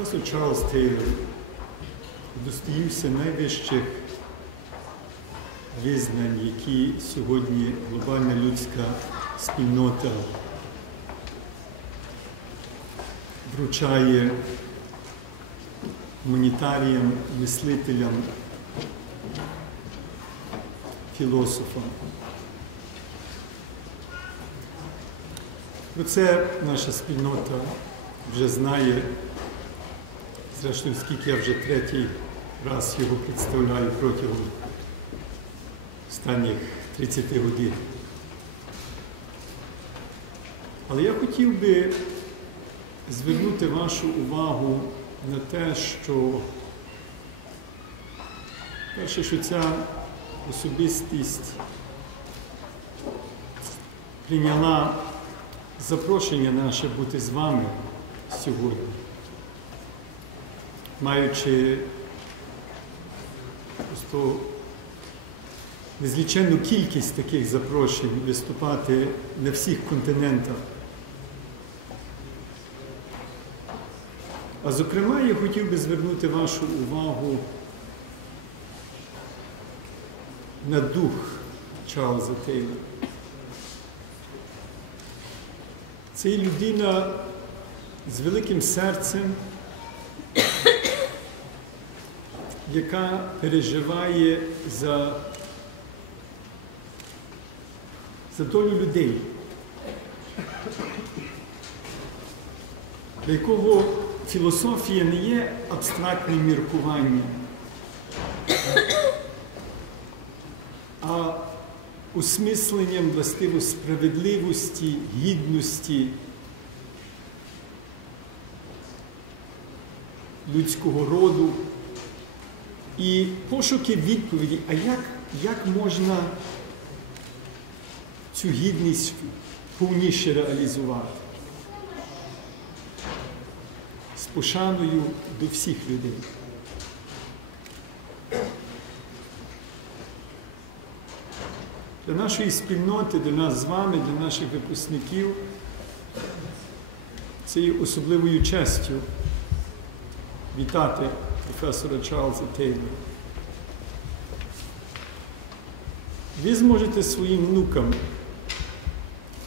Професор Чарльз Тейлор удостоївся найвищих визнань, які сьогодні глобальна людська спільнота вручає гуманітаріям, мислителям, філософам. Про це наша спільнота вже знає, зрештою, скільки я вже третій раз його представляю протягом останніх 30 годин. Але я хотів би звернути вашу увагу на те, що перше, що ця особистість прийняла запрошення наше бути з вами сьогодні, маючи просто незліченну кількість таких запрошень виступати на всіх континентах. А зокрема, я хотів би звернути вашу увагу на дух Чарльза Тейлора. Це людина з великим серцем, яка переживає за долю людей, для якого філософія не є абстрактним міркуванням, а осмисленням властиво справедливості, гідності, людського роду і пошуки відповіді, а як можна цю гідність повніше реалізувати. З пошаною до всіх людей. Для нашої спільноти, для нас з вами, для наших випускників це є особливою честю вітати професора Чарльза Тейлора. Ви зможете своїм внукам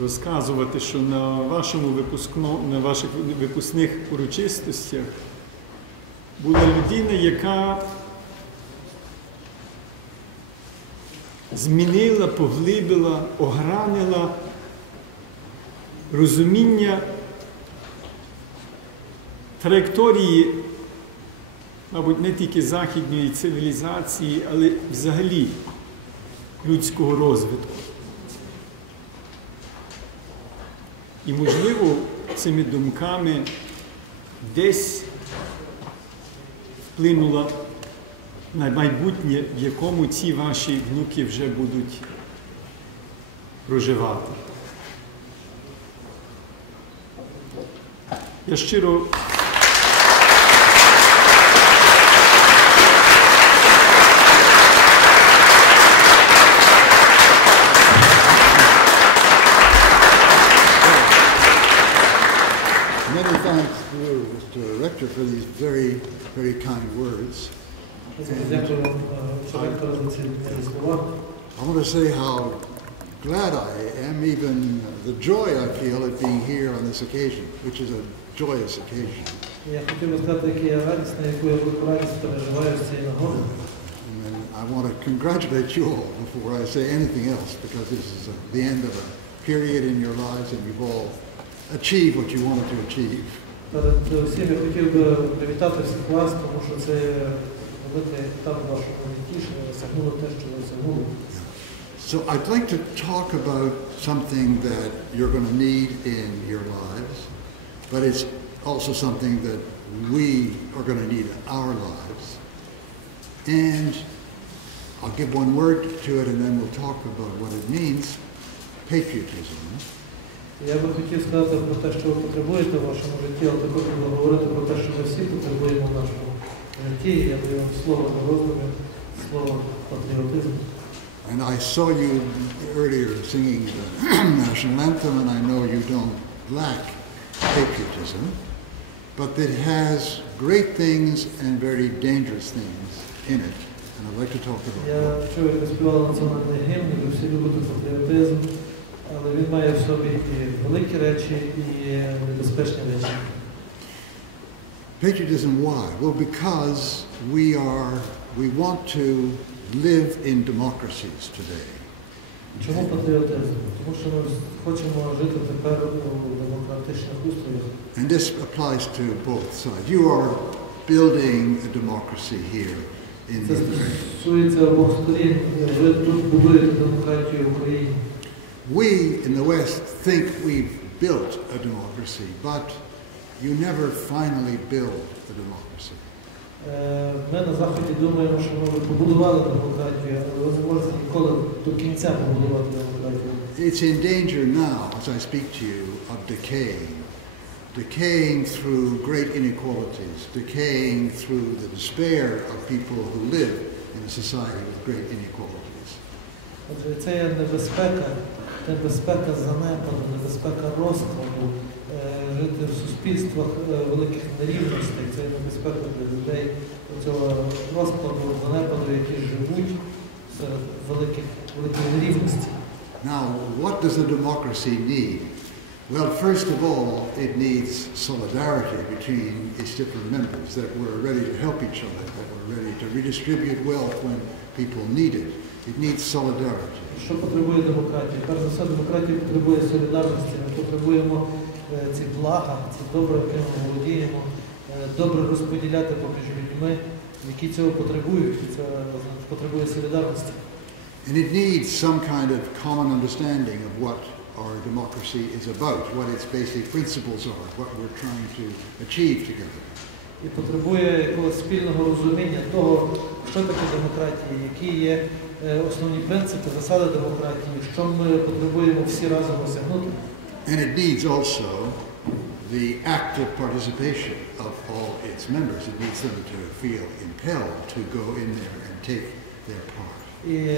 розказувати, що на ваших випускних урочистостях була людина, яка змінила, поглибила, огранила розуміння траєкторії, мабуть, не тільки західної цивілізації, але взагалі людського розвитку. І, можливо, цими думками десь вплинула на майбутнє, в якому ці ваші внуки вже будуть проживати. Я щиро for these very, very kind words. I want to say how glad I am, even the joy I feel at being here on this occasion, which is a joyous occasion. And I want to congratulate you all before I say anything else, because this is the end of a period in your lives and you've all achieved what you wanted to achieve. Перед всім я хотів би привітати всіх вас, тому що це великий етап вашого житті, що ви досягнули те, що ви досягнули. So I'd like to talk about something that you're going to need in your lives, but it's also something that we are going to need in our lives. And I'll give one word to it and then we'll talk about what it means, patriotism. Я би хотів сказати про те, що ви потребуєте в вашому житті, але також буду говорити про те, що ми всі потребуємо в нашому житті. Я даю вам слово на роздуми, слово патріотизм. And I saw you earlier singing the national anthem, and I know you don't lack patriotism. but that has great things and very dangerous things in it. And I'd like to talk about Я чую, як ви співали національний гімн, ви всі любите патріотизм, але він має в собі і великі речі, і небезпечні речі. patriotism. Why? Well, because we want to live in democracies today. Чому патріотизм? Тому що ми хочемо жити тепер у демократичних устроях. And this applies to both sides. You are building a democracy here in Це Ukraine. стосується обох сторін. Ви тут будуєте демократію в Україні. We in the West think we've built a democracy, but you never finally build a democracy. Ми на Заході думаємо, що ми побудували демократію, але ви не можете ніколи до кінця побудувати демократію. It's in danger now, as I speak to you, of decaying through great inequalities, decaying through the despair of people who live in a society with great inequalities. Отже, це є небезпека занепаду, небезпека розкладу, жити в суспільствах великих нерівностей, це небезпека для людей цього розкладу, занепаду, які живуть серед великої нерівності. Now, what does a democracy need? Well, first of all, it needs solidarity between its different members, that we're ready to help each other, that we're ready to redistribute wealth when people need it. It needs solidarity. Що потребує демократія? Перш за все, демократія потребує солідарності. Ми потребуємо ці блага, ці добре, якими ми володіємо, добре розподіляти поміж людьми, які цього потребують, і це потребує солідарності. And it needs some kind of common understanding of what our democracy is about, what its basic principles are, what we're trying to achieve together. І потребує якогось спільного розуміння того, що таке демократія, які є основні принципи, засади демократії, що ми потребуємо всі разом осягнути. And it needs also the active participation of all its members. It needs them to feel impelled to go in there and take their part. І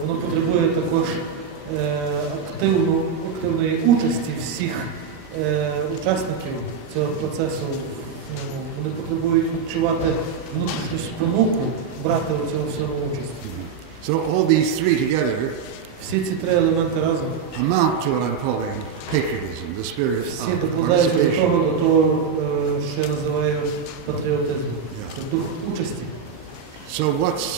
воно потребує також активної участі всіх учасників цього процесу. Вони потребують відчувати внутрішню спонуку брати у цьому всьому участь. So all these three together Всі ці три елементи разом amount to what I'm calling patriotism, the spirit всі of докладаються participation. до того, що я називаю патріотизмом. Це дух участі. So what's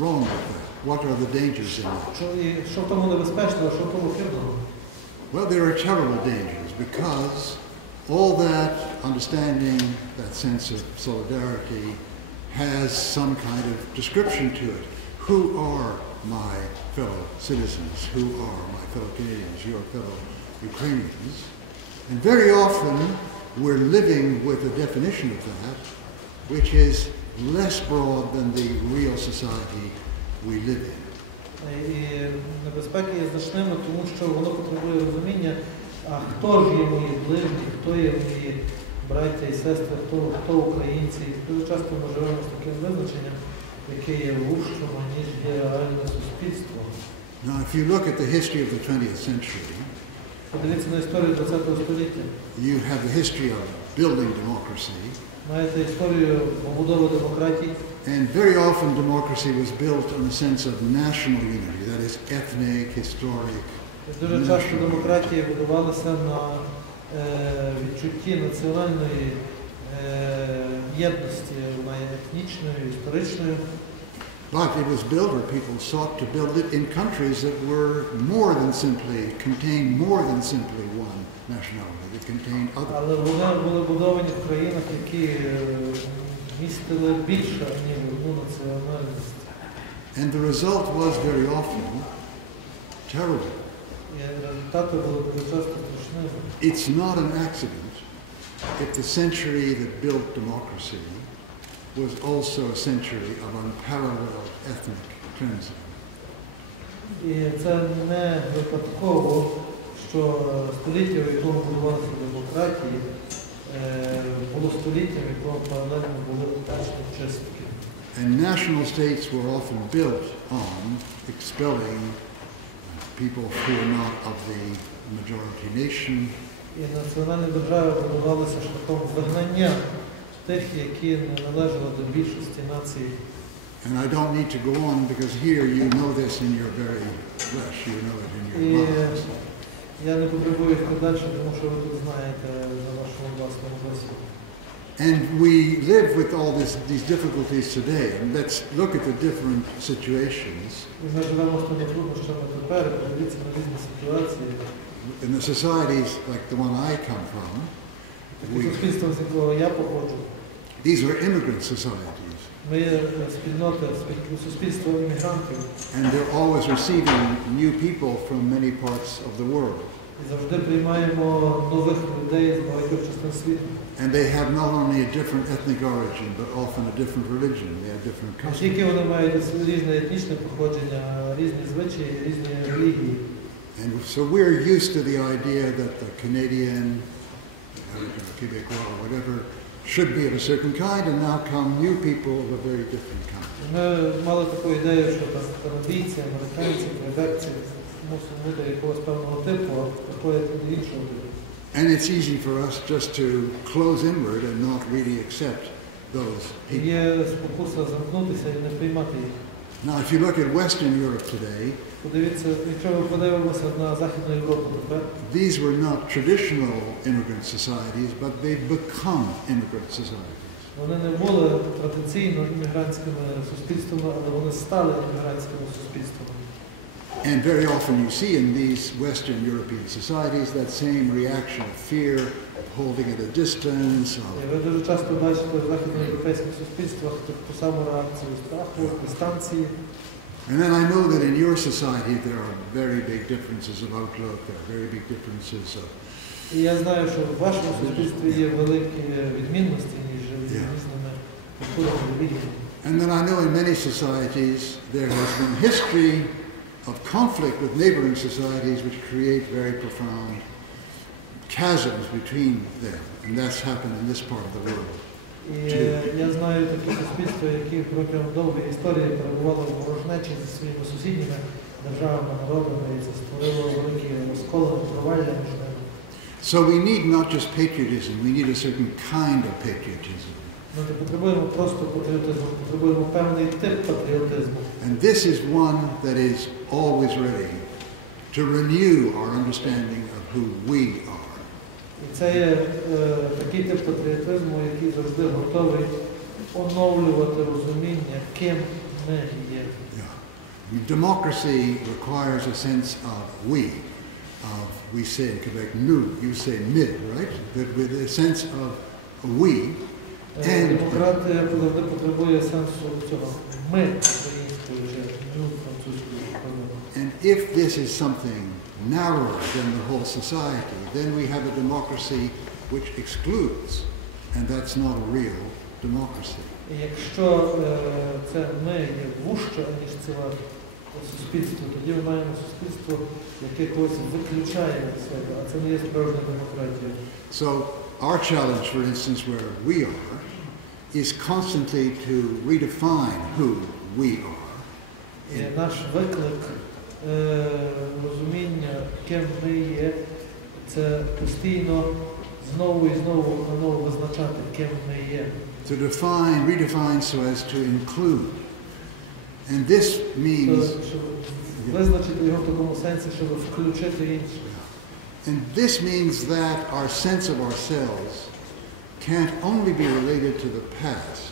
wrong with that? What are the dangers in that? Що в тому небезпечного, що в тому хибного? Well, there are terrible dangers because all that understanding, that sense of solidarity, has some kind of description to it. Who are my fellow citizens? Who are my fellow Canadians, your fellow Ukrainians? And very often we're living with a definition of that which is less broad than the real society we live in. І небезпеки є значними, тому що воно потребує розуміння, а хто ж є мої ближні, хто є мої браття і сестри, хто українці. Дуже часто ми живемо з таким визначенням, яке є вужчим, ніж є реальне суспільство. Now, if you look at the history of the 20th century, Подивіться на історію ХХ століття. you have the history of building democracy, Маєте історію побудови демократії. and very often democracy was built on the sense of national unity, that is ethnic, historic. Дуже часто демократія будувалася на відчутті національної єдності, вона є етнічною, історичною. But it was built, or people sought to build it, in countries that were contained more than simply one nationality. They contained others. Але вони були будовані в країнах, які містили більше, ніж одну національність. And the result was very often terrible. І результати були дуже часто страшними. It's not an accident if the century that built democracy was also a century of unparalleled ethnic cleansing. І це не випадково, що століття, в якому будувалися демократії, було століттям, в якому паралельно були етнічні чистки. And national states were often built on expelling people who are not of the majority nation, І національні держави будувалися шляхом вигнання тих, які не належали до більшості націй. And I don't need to go on because here you know this in your very flesh, you know it in your minds. Я не потребую їх далі, тому що ви тут знаєте на вашому власному досвіді. And we live with all these difficulties today. And let's look at the different situations. Ми живемо з тими труднощами тепер, подивіться на різні ситуації. In the societies like the one I come from, суспільство, з якого я походжу. These are immigrant societies. Ми спільнота, суспільство іммігрантів. And they're always receiving new people from many parts of the world. І завжди приймаємо нових людей з багатьох частин світу. And they have not only a different ethnic origin, but often a different religion. They have different customs. Тільки вони мають різне етнічне походження, різні звичаї, різні релігії. And so we're used to the idea that the Canadian, Quebecois, or whatever, should be of a certain kind, and now come new people of a very different kind. Ми мали таку ідею, що канадійці, американці, квебекці мусять бути якогось певного типу, а приходять до іншого типу. And it's easy for us just to close inward and not really accept those people. Є спокуса замкнутися і не приймати їх. Now, if you look at Western Europe today, Подивіться, якщо ви подивимося на Західну Європу тепер, these were not traditional immigrant societies, but they've become immigrant societies. Вони не були традиційно іммігрантськими суспільствами, але вони стали іммігрантськими суспільствами. And very often you see in these Western European societies that same reaction of fear, of holding at a distance. Ви дуже часто бачите в західноєвропейських суспільствах ту саму реакцію страху, дистанції. And then I know that in your society there are very big differences of outlook, there are very big differences of... І я знаю, що в вашому суспільстві є великі відмінності між різними культурами, релігіями. And then I know in many societies there has been history of conflict with neighboring societies which create very profound chasms between them. And that's happened in this part of the world. І я знаю такі суспільства, які протягом довгої історії перебували в ворожнечі зі своїми сусідніми державами, народами, і це створило великі розколи, провалля між ними. So we need not just patriotism, we need a certain kind of patriotism. Ми не потребуємо просто патріотизму, потребуємо певний тип патріотизму. And this is one that is always ready to renew our understanding of who we are. І це є такий тип патріотизму, який завжди готовий оновлювати розуміння, ким ми є. Democracy requires a sense of we. We say in Quebec, nous, you say me, right? But with a sense of we. Демократія завжди потребує сенсу цього. Ми українською вже, ну, французькою. And if this is something narrower than the whole society, then we have a democracy which excludes, and that's not a real democracy. І якщо це ми є вужче, ніж ціле суспільство, тоді ми маємо суспільство, яке когось виключає від себе, а це не є справжня демократія. So our challenge, for instance, where we are, is constantly to redefine who we are. І наш виклик розуміння, ким ми є, це постійно знову і знову наново визначати, ким ми є. To define, redefine so as to include. And this means... Визначити його в такому сенсі, щоб включити інших. And this means that our sense of ourselves can't only be related to the past.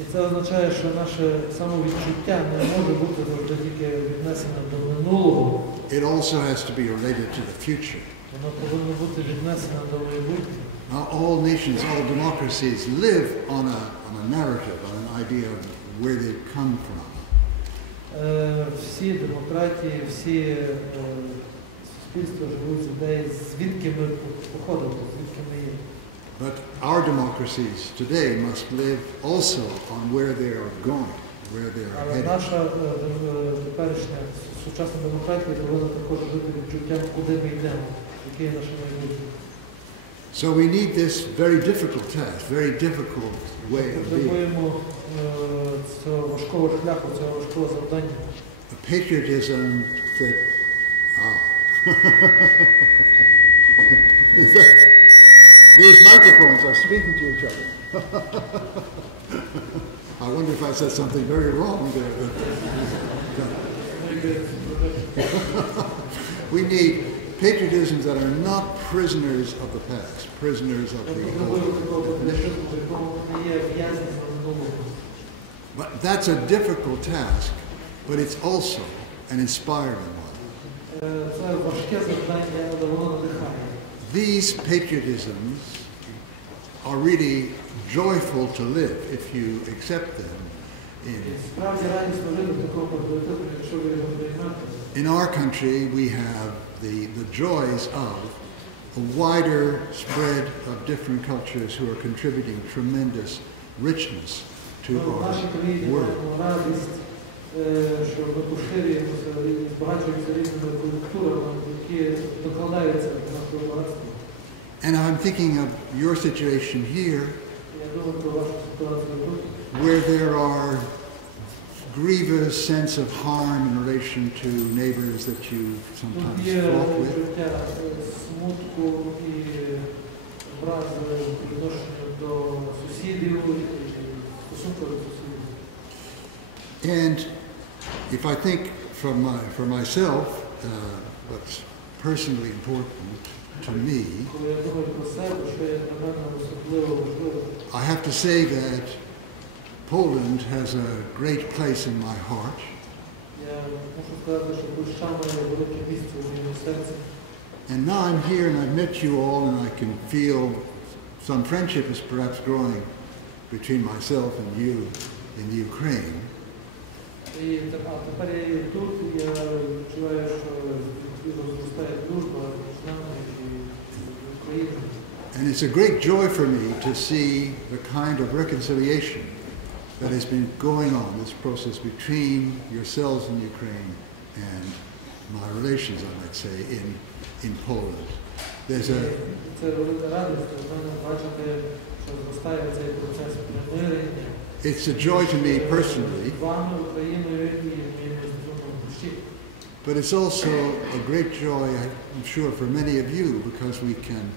І це означає, що наше самовідчуття не може бути завжди тільки віднесене до минулого. It also has to be related to the future. Воно повинно бути віднесене до майбутнього. Now, all nations, all democracies live on a narrative, on an idea of where they've come from. Всі демократії, всі суспільства живуть з ідеї, звідки ми походимо, звідки ми є. But our democracies today must live also on where they are going, where they are Але headed. наша теперішня сучасна демократія повинна також бути відчуттям, куди ми йдемо, яке є наше майбутнє. So we need this very difficult task, very difficult way of being. Потребуємо цього важкого шляху, цього важкого завдання. A patriotism that These microphones are speaking to each other. I wonder if I said something very wrong there. We need patriotisms that are not prisoners of the past, prisoners of the old definition. But that's a difficult task, but it's also an inspiring one. These patriotisms are really joyful to live if you accept them. In our country, we have the joys of a wider spread of different cultures who are contributing tremendous richness to our world. And I'm thinking of your situation here, where there are grievous sense of harm in relation to neighbors that you sometimes fought with. And if I think for myself, what's personally important to me, I have to say that Poland has a great place in my heart. And now I'm here and I've met you all and I can feel some friendship is perhaps growing between myself and you in the Ukraine. And it's a great joy for me to see the kind of reconciliation that has been going on, this process between yourselves in Ukraine and my relations, I might say, in Poland. There's it's a joy to me personally, but it's also a great joy, I'm sure, for many of you, because we can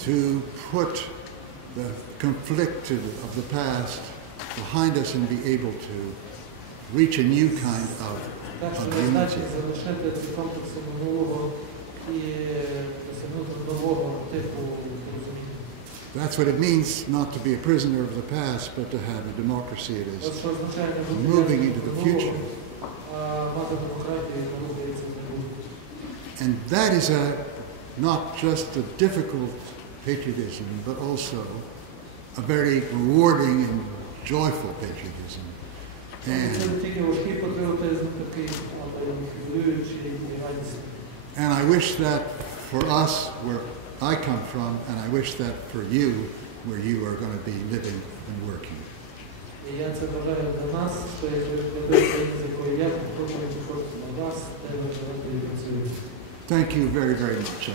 to put the conflict of the past behind us and be able to reach a new kind of unity. That's what it means not to be a prisoner of the past, but to have a democracy that is moving into the future. And that is not just a difficult patriotism, but also a very rewarding and joyful patriotism. And I wish that for us, where I come from, and I wish that for you, where you are going to be living and working. Thank you very, very much.